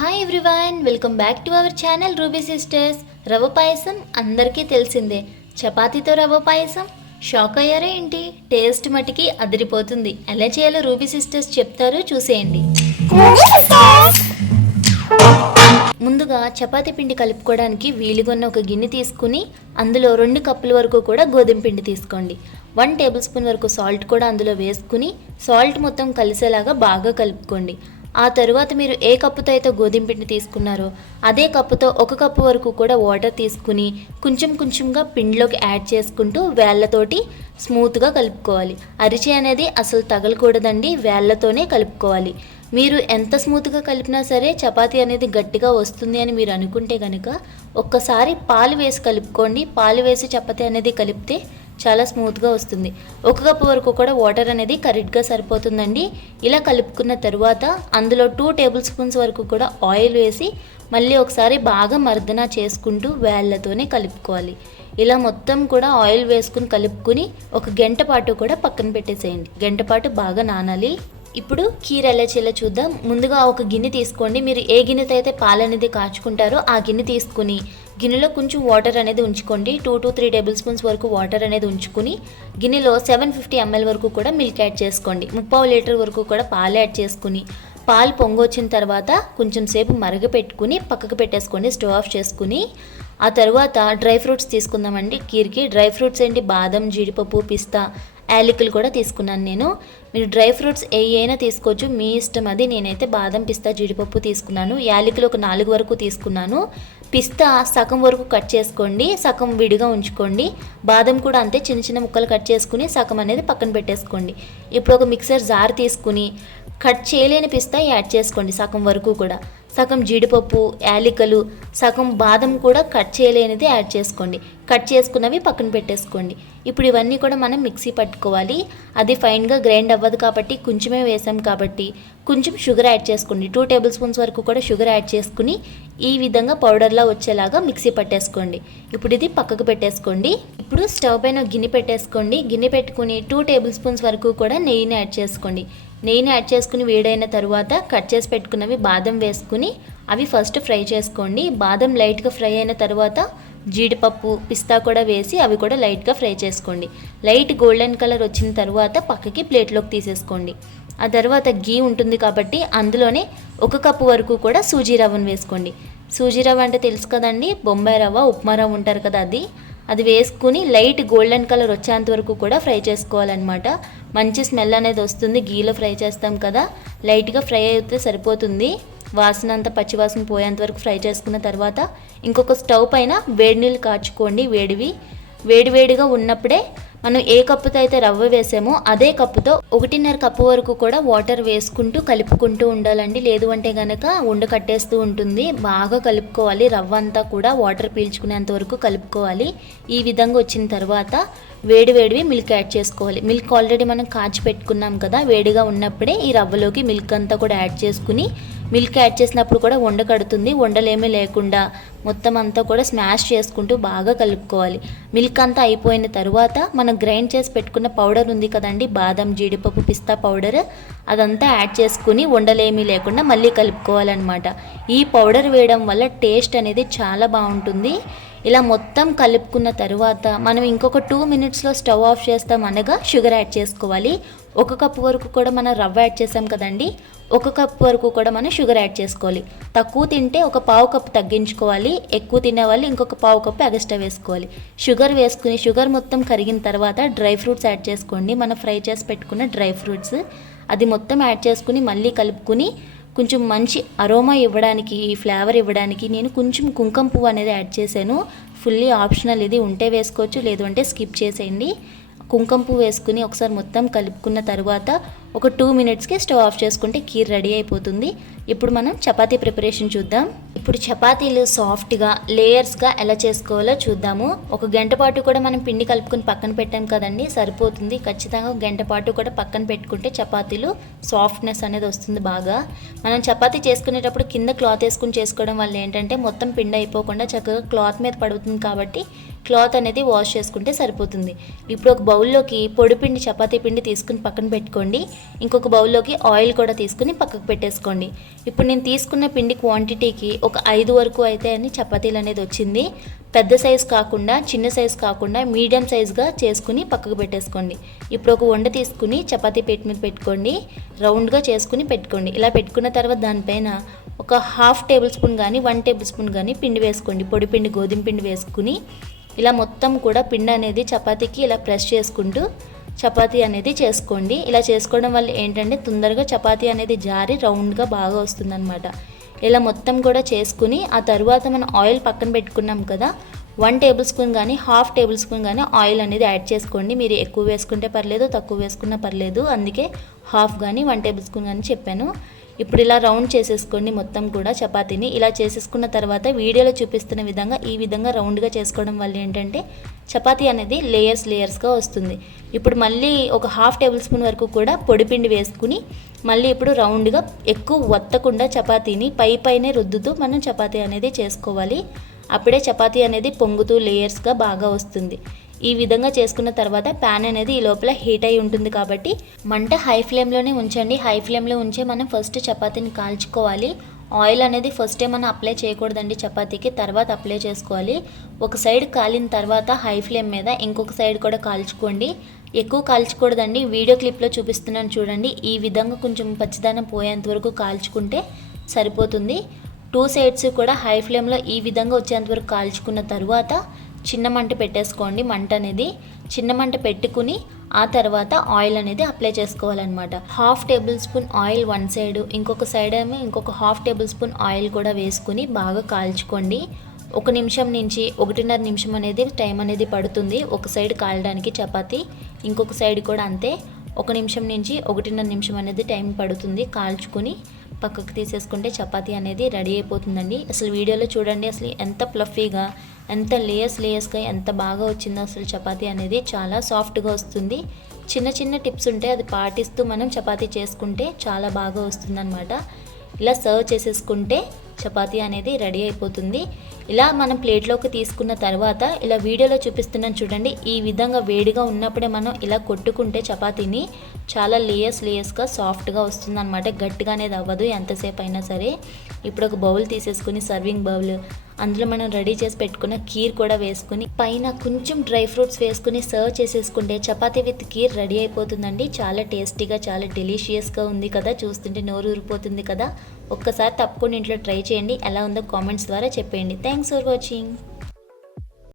Hi everyone welcome back to our channel Ruby sisters రవ్వ పాయసం అందరికీ తెలిసిందే. చపాతీతో రవ్వ పాయసం షాక్ అయ్యారా ఏంటి? టేస్ట్ మటుకి అదిరిపోతుంది. ఎలా చేయాలో రూబీ సిస్టర్స్ చెప్తారు చూసేయండి. ముందుగా చపాతీ పిండి కలుపుకోవడానికి వీలుగొన్న ఒక గిన్నె తీసుకుని అందులో రెండు కప్పుల వరకు కూడా గోధుమ పిండి తీసుకోండి. వన్ టేబుల్ స్పూన్ వరకు సాల్ట్ కూడా అందులో వేసుకుని సాల్ట్ మొత్తం కలిసేలాగా బాగా కలుపుకోండి. ఆ తరువాత మీరు ఏ కప్పుతో అయితే గోధుమ పిండి తీసుకున్నారో అదే కప్పుతో ఒక కప్పు వరకు కూడా వాటర్ తీసుకుని కొంచెం కొంచెంగా పిండిలోకి యాడ్ చేసుకుంటూ వేళ్ళతోటి స్మూత్గా కలుపుకోవాలి. అరిచి అనేది అసలు తగలకూడదండి వేళ్ళతోనే కలుపుకోవాలి. మీరు ఎంత స్మూత్గా కలిపినా సరే చపాతీ అనేది గట్టిగా వస్తుంది అని మీరు అనుకుంటే కనుక ఒక్కసారి పాలు వేసి కలుపుకోండి. పాలు వేసి చపాతీ అనేది కలిపితే చాలా స్మూత్గా వస్తుంది. ఒక కప్పు వరకు కూడా వాటర్ అనేది కరెక్ట్గా సరిపోతుందండి. ఇలా కలుపుకున్న తర్వాత అందులో టూ టేబుల్ స్పూన్స్ వరకు కూడా ఆయిల్ వేసి మళ్ళీ ఒకసారి బాగా మర్దన చేసుకుంటూ వేళ్ళతోనే కలుపుకోవాలి. ఇలా మొత్తం కూడా ఆయిల్ వేసుకుని కలుపుకుని ఒక గంట పాటు కూడా పక్కన పెట్టేసేయండి. గంట పాటు బాగా నానాలి. ఇప్పుడు కీర ఎలా చేయాలో చూద్దాం. ముందుగా ఒక గిన్నె తీసుకోండి. మీరు ఏ గిన్నెతో అయితే పాలు అనేది కాచుకుంటారో ఆ గిన్నె తీసుకుని గిన్నెలో కొంచెం వాటర్ అనేది ఉంచుకోండి. Two to three tablespoons వరకు వాటర్ అనేది ఉంచుకుని గిన్నెలో సెవెన్ ఫిఫ్టీ ఎంఎల్ వరకు కూడా మిల్క్ యాడ్ చేసుకోండి. ముప్పావు లీటర్ వరకు కూడా పాలు యాడ్ చేసుకుని పాలు పొంగొచ్చిన తర్వాత కొంచెం సేపు మరగపెట్టుకుని పక్కకు పెట్టేసుకోండి. స్టవ్ ఆఫ్ చేసుకుని ఆ తర్వాత డ్రై ఫ్రూట్స్ తీసుకుందామండి. కీర్కి డ్రై ఫ్రూట్స్ ఏంటి? బాదం జీడిపప్పు పిస్తా యాలకులు కూడా తీసుకున్నాను నేను. మీరు డ్రై ఫ్రూట్స్ ఏ అయినా తీసుకోవచ్చు. మీ ఇష్టం అది. నేనైతే బాదం పిస్తా జీడిపప్పు తీసుకున్నాను. యాలకులు ఒక నాలుగు వరకు తీసుకున్నాను. పిస్తా సగం వరకు కట్ చేసుకోండి. సగం విడిగా ఉంచుకోండి. బాదం కూడా అంతే చిన్న చిన్న ముక్కలు కట్ చేసుకుని సగం అనేది పక్కన పెట్టేసుకోండి. ఇప్పుడు ఒక మిక్సర్ జార్ తీసుకుని కట్ చేయలేని పిస్తా యాడ్ చేసుకోండి సగం వరకు కూడా. సగం జీడిపప్పు యాలికలు సగం బాదం కూడా కట్ చేయలేనిది యాడ్ చేసుకోండి. కట్ చేసుకున్నవి పక్కన పెట్టేసుకోండి. ఇప్పుడు ఇవన్నీ కూడా మనం మిక్సీ పట్టుకోవాలి. అది ఫైన్గా గ్రైండ్ అవ్వదు కాబట్టి కొంచెమే వేసాం కాబట్టి కొంచెం షుగర్ యాడ్ చేసుకోండి. టూ టేబుల్ స్పూన్స్ వరకు కూడా షుగర్ యాడ్ చేసుకుని ఈ విధంగా పౌడర్లా వచ్చేలాగా మిక్సీ పట్టేసుకోండి. ఇప్పుడు ఇది పక్కకు పెట్టేసుకోండి. ఇప్పుడు స్టవ్ పైన గిన్నె పెట్టేసుకోండి. గిన్నె పెట్టుకుని టూ టేబుల్ స్పూన్స్ వరకు కూడా నెయ్యిని యాడ్ చేసుకోండి. నెయ్యిని యాడ్ చేసుకుని వేడైన తర్వాత కట్ చేసి పెట్టుకున్నవి బాదం వేసుకుని అవి ఫస్ట్ ఫ్రై చేసుకోండి. బాదం లైట్గా ఫ్రై అయిన తర్వాత జీడిపప్పు పిస్తా కూడా వేసి అవి కూడా లైట్గా ఫ్రై చేసుకోండి. లైట్ గోల్డెన్ కలర్ వచ్చిన తర్వాత పక్కకి ప్లేట్లోకి తీసేసుకోండి. ఆ తర్వాత గీ ఉంటుంది కాబట్టి అందులోనే ఒక కప్పు వరకు కూడా సూజీ రవ్వను వేసుకోండి. సూజీ రవ్వ అంటే తెలుసు కదండి? బొంబాయి రవ్వ ఉప్మా రవ్వ ఉంటారు కదా అది. అది వేసుకుని లైట్ గోల్డెన్ కలర్ వచ్చేంత వరకు కూడా ఫ్రై చేసుకోవాలన్నమాట. మంచి స్మెల్ అనేది వస్తుంది గీలో ఫ్రై చేస్తాం కదా. లైట్గా ఫ్రై అయితే సరిపోతుంది. వాసన అంతా పచ్చివాసన పోయేంత వరకు ఫ్రై చేసుకున్న తర్వాత ఇంకొక స్టవ్ పైన వేడి నీళ్ళు కాచుకోండి వేడివి. వేడివేడిగా ఉన్నప్పుడే మనం ఏ కప్పుతో అయితే రవ్వ వేసామో అదే కప్పుతో ఒకటిన్నర కప్పు వరకు కూడా వాటర్ వేసుకుంటూ కలుపుకుంటూ ఉండాలండి. లేదు అంటే కనుక ఉండ కట్టేస్తూ ఉంటుంది. బాగా కలుపుకోవాలి. రవ్వ అంతా కూడా వాటర్ పీల్చుకునేంత వరకు కలుపుకోవాలి. ఈ విధంగా వచ్చిన తర్వాత వేడి వేడివి మిల్క్ యాడ్ చేసుకోవాలి. మిల్క్ ఆల్రెడీ మనం కాచి పెట్టుకున్నాం కదా వేడిగా ఉన్నప్పుడే ఈ రవ్వలోకి మిల్క్ అంతా కూడా యాడ్ చేసుకుని మిల్క్ యాడ్ చేసినప్పుడు కూడా వండ కడుతుంది లేకుండా మొత్తం అంతా కూడా స్మాష్ చేసుకుంటూ బాగా కలుపుకోవాలి. మిల్క్ అంతా అయిపోయిన తర్వాత మనం గ్రైండ్ చేసి పెట్టుకున్న పౌడర్ ఉంది కదండి బాదం జీడిపప్పు పిస్తా పౌడర్ అదంతా యాడ్ చేసుకుని ఉండలేమీ లేకుండా మళ్ళీ కలుపుకోవాలన్నమాట. ఈ పౌడర్ వేయడం వల్ల టేస్ట్ అనేది చాలా బాగుంటుంది. ఇలా మొత్తం కలుపుకున్న తర్వాత మనం ఇంకొక టూ మినిట్స్లో స్టవ్ ఆఫ్ చేస్తాం అనగా షుగర్ యాడ్ చేసుకోవాలి. ఒక కప్పు వరకు కూడా మనం రవ్వ యాడ్ చేసాం కదండి. ఒక కప్పు వరకు కూడా మనం షుగర్ యాడ్ చేసుకోవాలి. తక్కువ తింటే ఒక పావు కప్పు తగ్గించుకోవాలి. ఎక్కువ తినే వాళ్ళు ఇంకొక పావు కప్పు ఎగస్ట్రా వేసుకోవాలి. షుగర్ వేసుకుని షుగర్ మొత్తం కరిగిన తర్వాత డ్రై ఫ్రూట్స్ యాడ్ చేసుకోండి. మనం ఫ్రై చేసి పెట్టుకున్న డ్రై ఫ్రూట్స్. అది మొత్తం యాడ్ చేసుకుని మళ్ళీ కలుపుకుని కొంచెం మంచి అరోమా ఇవ్వడానికి ఫ్లేవర్ ఇవ్వడానికి నేను కొంచెం కుంకుమ పువ్వు అనేది యాడ్ చేశాను. ఫుల్లీ ఆప్షనల్ ఇది ఉంటే వేసుకోవచ్చు లేదు అంటే స్కిప్ చేసేయండి. కుంకుమ పువ్వు వేసుకుని ఒకసారి మొత్తం కలుపుకున్న తర్వాత ఒక టూ మినిట్స్కి స్టవ్ ఆఫ్ చేసుకుంటే కీర్ రెడీ అయిపోతుంది. ఇప్పుడు మనం చపాతీ ప్రిపరేషన్ చూద్దాం. ఇప్పుడు చపాతీలు సాఫ్ట్గా లేయర్స్గా ఎలా చేసుకోవాలో చూద్దాము. ఒక గంట పాటు కూడా మనం పిండి కలుపుకొని పక్కన పెట్టాం కదండి సరిపోతుంది. ఖచ్చితంగా ఒక గంట పాటు కూడా పక్కన పెట్టుకుంటే చపాతీలు సాఫ్ట్నెస్ అనేది వస్తుంది బాగా. మనం చపాతీ చేసుకునేటప్పుడు కింద క్లాత్ వేసుకుని చేసుకోవడం వల్ల ఏంటంటే మొత్తం పిండి అయిపోకుండా చక్కగా క్లాత్ మీద పడుతుంది కాబట్టి క్లాత్ అనేది వాష్ చేసుకుంటే సరిపోతుంది. ఇప్పుడు ఒక బౌల్లోకి పొడి పిండి చపాతీ పిండి తీసుకుని పక్కన పెట్టుకోండి. ఇంకొక బౌల్లోకి ఆయిల్ కూడా తీసుకుని పక్కకు పెట్టేసుకోండి. ఇప్పుడు నేను తీసుకున్న పిండి క్వాంటిటీకి ఒక ఐదు వరకు అయితే అని చపాతీలు అనేది వచ్చింది. పెద్ద సైజ్ కాకుండా చిన్న సైజ్ కాకుండా మీడియం సైజ్గా చేసుకుని పక్కకు పెట్టేసుకోండి. ఇప్పుడు ఒక వండ తీసుకుని చపాతీ పెట్టి మీద పెట్టుకోండి. రౌండ్గా చేసుకుని పెట్టుకోండి. ఇలా పెట్టుకున్న తర్వాత దానిపైన ఒక హాఫ్ టేబుల్ స్పూన్ కానీ వన్ టేబుల్ స్పూన్ కానీ పిండి వేసుకోండి. పొడి పిండి గోధుమ పిండి వేసుకుని ఇలా మొత్తం కూడా పిండి అనేది చపాతీకి ఇలా ప్రెస్ చేసుకుంటూ చపాతీ అనేది చేసుకోండి. ఇలా చేసుకోవడం వల్ల ఏంటంటే తొందరగా చపాతీ అనేది జారి రౌండ్గా బాగా వస్తుందన్నమాట. ఇలా మొత్తం కూడా చేసుకుని ఆ తర్వాత మనం ఆయిల్ పక్కన పెట్టుకున్నాం కదా వన్ టేబుల్ స్పూన్ కానీ హాఫ్ టేబుల్ స్పూన్ కానీ ఆయిల్ అనేది యాడ్ చేసుకోండి. మీరు ఎక్కువ వేసుకుంటే పర్లేదు తక్కువ వేసుకున్నా పర్లేదు. అందుకే హాఫ్ కానీ వన్ టేబుల్ స్పూన్ కానీ చెప్పాను. ఇప్పుడు ఇలా రౌండ్ చేసేసుకోండి మొత్తం కూడా చపాతీని. ఇలా చేసేసుకున్న తర్వాత వీడియోలో చూపిస్తున్న విధంగా ఈ విధంగా రౌండ్గా చేసుకోవడం వల్ల ఏంటంటే చపాతీ అనేది లేయర్స్ లేయర్స్గా వస్తుంది. ఇప్పుడు మళ్ళీ ఒక హాఫ్ టేబుల్ స్పూన్ వరకు కూడా పొడిపిండి వేసుకుని మళ్ళీ ఇప్పుడు రౌండ్గా ఎక్కువ వత్తకుండా చపాతీని పై పైనే రుద్దుతూ మనం చపాతీ అనేది చేసుకోవాలి. అప్పుడే చపాతీ అనేది పొంగుతూ లేయర్స్గా బాగా వస్తుంది. ఈ విధంగా చేసుకున్న తర్వాత ప్యాన్ అనేది ఈ లోపల హీట్ అయి ఉంటుంది కాబట్టి మంట హై ఫ్లేమ్లోనే ఉంచండి. హై ఫ్లేమ్లో ఉంచే మనం ఫస్ట్ చపాతీని కాల్చుకోవాలి. ఆయిల్ అనేది ఫస్టే మనం అప్లై చేయకూడదండి చపాతీకి తర్వాత అప్లై చేసుకోవాలి. ఒక సైడ్ కాలిన తర్వాత హై ఫ్లేమ్ మీద ఇంకొక సైడ్ కూడా కాల్చుకోండి. ఎక్కువ కాల్చకూడదండి. వీడియో క్లిప్లో చూపిస్తున్నాను చూడండి. ఈ విధంగా కొంచెం పచ్చిదనం పోయేంత వరకు కాల్చుకుంటే సరిపోతుంది. టూ సైడ్స్ కూడా హై ఫ్లేమ్లో ఈ విధంగా వచ్చేంత వరకు కాల్చుకున్న తర్వాత చిన్న మంట పెట్టేసుకోండి మంట అనేది. చిన్న మంట పెట్టుకుని ఆ తర్వాత ఆయిల్ అనేది అప్లై చేసుకోవాలన్నమాట. Half tablespoon oil one side ఇంకొక సైడ్ ఏమో ఇంకొక హాఫ్ టేబుల్ స్పూన్ ఆయిల్ కూడా వేసుకుని బాగా కాల్చుకోండి. ఒక నిమిషం నుంచి ఒకటిన్నర నిమిషం అనేది టైం అనేది పడుతుంది. ఒక సైడ్ కాలడానికి చపాతీ ఇంకొక సైడ్ కూడా అంతే. ఒక నిమిషం నుంచి ఒకటిన్నర నిమిషం అనేది టైం పడుతుంది కాల్చుకొని. పక్కకు తీసేసుకుంటే చపాతీ అనేది రెడీ అయిపోతుందండి. అసలు వీడియోలో చూడండి అసలు ఎంత ప్లఫీగా ఎంత లేయర్స్ లేయర్స్గా ఎంత బాగా వచ్చిందో అసలు చపాతీ అనేది చాలా సాఫ్ట్గా వస్తుంది. చిన్న చిన్న టిప్స్ ఉంటే అది పాటిస్తూ మనం చపాతీ చేసుకుంటే చాలా బాగా వస్తుందన్నమాట. ఇలా సర్వ్ చేసేసుకుంటే చపాతీ అనేది రెడీ అయిపోతుంది. ఇలా మనం ప్లేట్లోకి తీసుకున్న తర్వాత ఇలా వీడియోలో చూపిస్తున్నాను చూడండి. ఈ విధంగా వేడిగా ఉన్నప్పుడే మనం ఇలా కొట్టుకుంటే చపాతీని చాలా లేయర్స్ లేయర్స్గా సాఫ్ట్గా వస్తుంది అనమాట గట్టిగా అనేది అవ్వదు ఎంతసేపు అయినా సరే. ఇప్పుడు ఒక బౌల్ తీసేసుకుని సర్వింగ్ బౌల్ అందులో మనం రెడీ చేసి పెట్టుకున్న కీర్ కూడా వేసుకుని పైన కొంచెం డ్రై ఫ్రూట్స్ వేసుకుని సర్వ్ చేసేసుకుంటే చపాతీ విత్ కీర్ రెడీ అయిపోతుందండి. చాలా టేస్టీగా చాలా డెలిషియస్గా ఉంది కదా. చూస్తుంటే నోరు ఊరిపోతుంది కదా. ఒక్కసారి తప్పకుండా ఇంట్లో ట్రై చేయండి. ఎలా ఉందో కామెంట్స్ ద్వారా చెప్పేయండి. Thanks for watching.